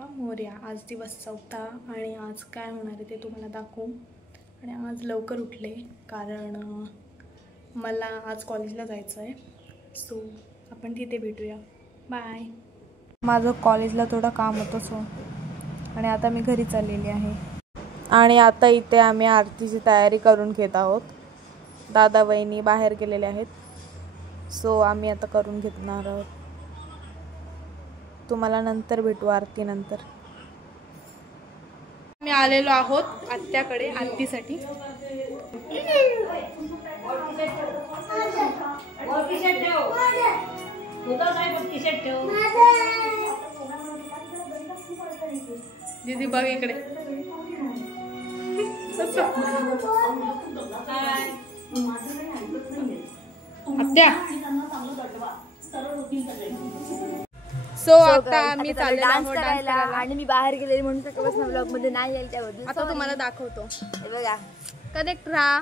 बाप्पा मोरया. आज दिवस 4था आणि आज काय होणार आहे ते तुम्हाला दाखवू. आणि आज लवकर उठले कारण मला आज कॉलेजला जायचं आहे. सो आपण तिथे भेटूया. बाय. माझं कॉलेजला थोडं काम होतं सो आणि आता मी घरी चाललेली आहे. आणि आता इथे आम्ही आरतीची तयारी करून घेत आहोत. दादा वहिनी बाहेर गेलेले आहेत सो आम्ही आता करून घेणार आहोत. तुम्हाला नंतर भेटू आरती नंतर. मी आलेलो आहोत आत्याकडे आरतीसाठी. दीदी बघ इकडे. आत्या. सो आता आम्ही चाललो डान्स करायला आणि मी बाहेर गेले म्हणून सकाळपासून व्लॉग मध्ये नाही येईल त्याबद्दल आता तुम्हाला दाखवतो. हे बघा कनेक्ट राहा.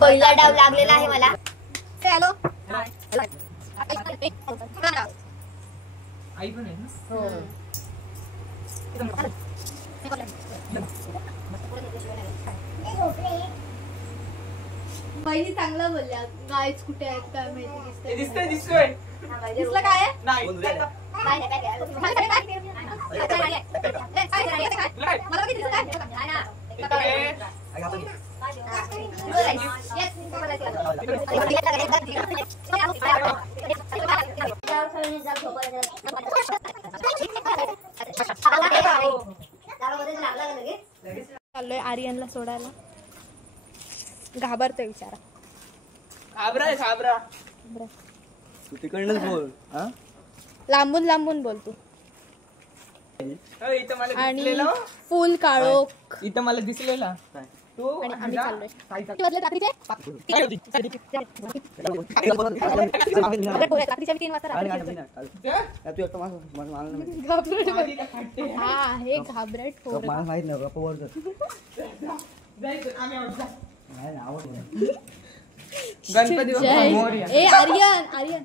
पहिला डाव लागलेला आहे मला. हॅलो आई पण आहे ना. हो बहिणी चांगला बोलल्या. गायच कुठे आहेत काय माहिती. दिसतोय दिसतोय. दिसलं काय नाही चाललोय आर्यनला सोडायला. घाबरतोय विचारा. घाबरा तू तिकडनंच बोल. लांबून लांबून बोल तू. आणि फुल काळोख. इथं मला दिसलेला तू. आणि आम्ही चाललोय रात्रीच्या 3 वाजता. हा हे घाबरट गणपती ए आर्यन आर्यन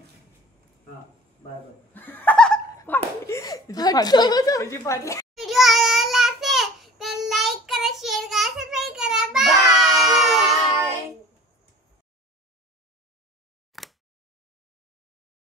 व्हिडिओ